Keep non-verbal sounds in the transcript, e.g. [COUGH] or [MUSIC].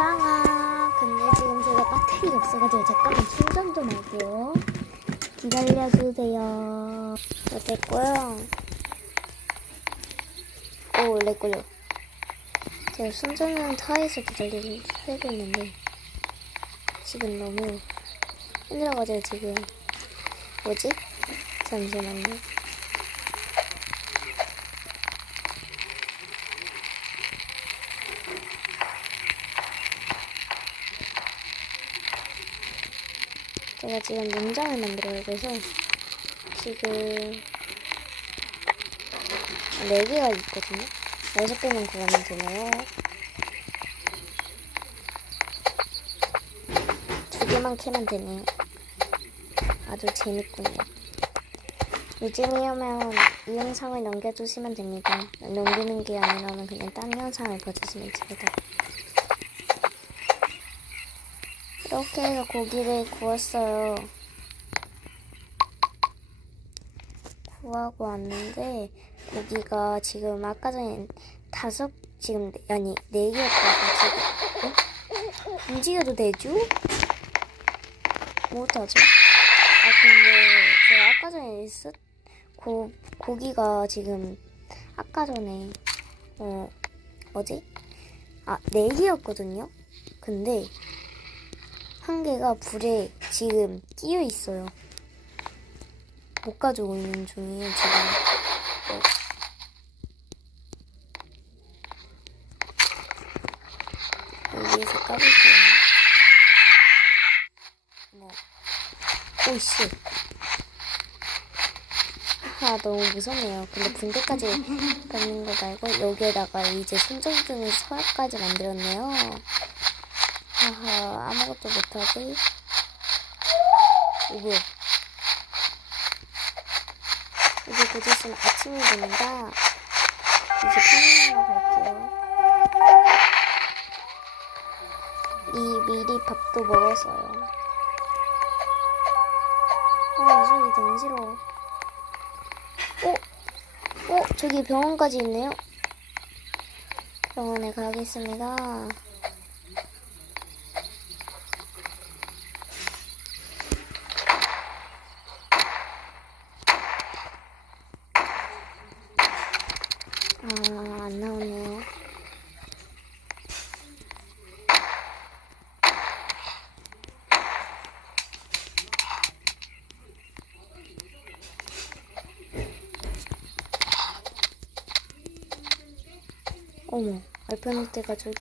짱아. 근데 지금 제가 배터리가 없어가지고 잠깐만 충전 좀 할게요. 기다려주세요. 어, 됐고요. 오, 렉 걸려. 제가 순전한 타에서 기다리고 있는데 지금 너무 힘들어가지고 지금 뭐지? 잠시만요. 제가 지금 문장을 만들어야 돼서 지금 4개가 있거든요. 6개만 구하면 되네요. 두 개만 캐면 되네요. 아주 재밌군요. 요즘이면 이 영상을 넘겨주시면 됩니다. 넘기는 게 아니라면 그냥 딴 영상을 봐주시면 됩니다. 이렇게 해서 고기를 구웠어요. 구하고 왔는데 고기가 지금 아까 전에 다섯 지금 네- 아니 네 개였다고 지금 어? 움직여도 되죠? 못하죠? 아 근데 제가 아까 전에 있었 고 고기가 지금 아까 전에 어 뭐지? 아네 개였거든요. 근데 한 개가 불에 지금 끼어 있어요. 못 가지고 있는 중이에요, 지금. 어. 여기에서 까볼게요. 뭐. 오씨. 아, 너무 무섭네요. 근데 붕대까지 갖는 [LAUGHS] 거 말고 여기에다가 이제 손전등을 서랍까지 만들었네요. 하하, 아무것도 못하지? 오, 뭐야. 이제 곧 있으면 아침이 됩니다. 이제 편의점으로 갈게요. 이 미리 밥도 먹었어요. 아, 이쪽이 너무 싫어. 어? 어? 저기 병원까지 있네요? 병원에 가겠습니다. 아, 안 나오네요. 어머, 알파노테가 저기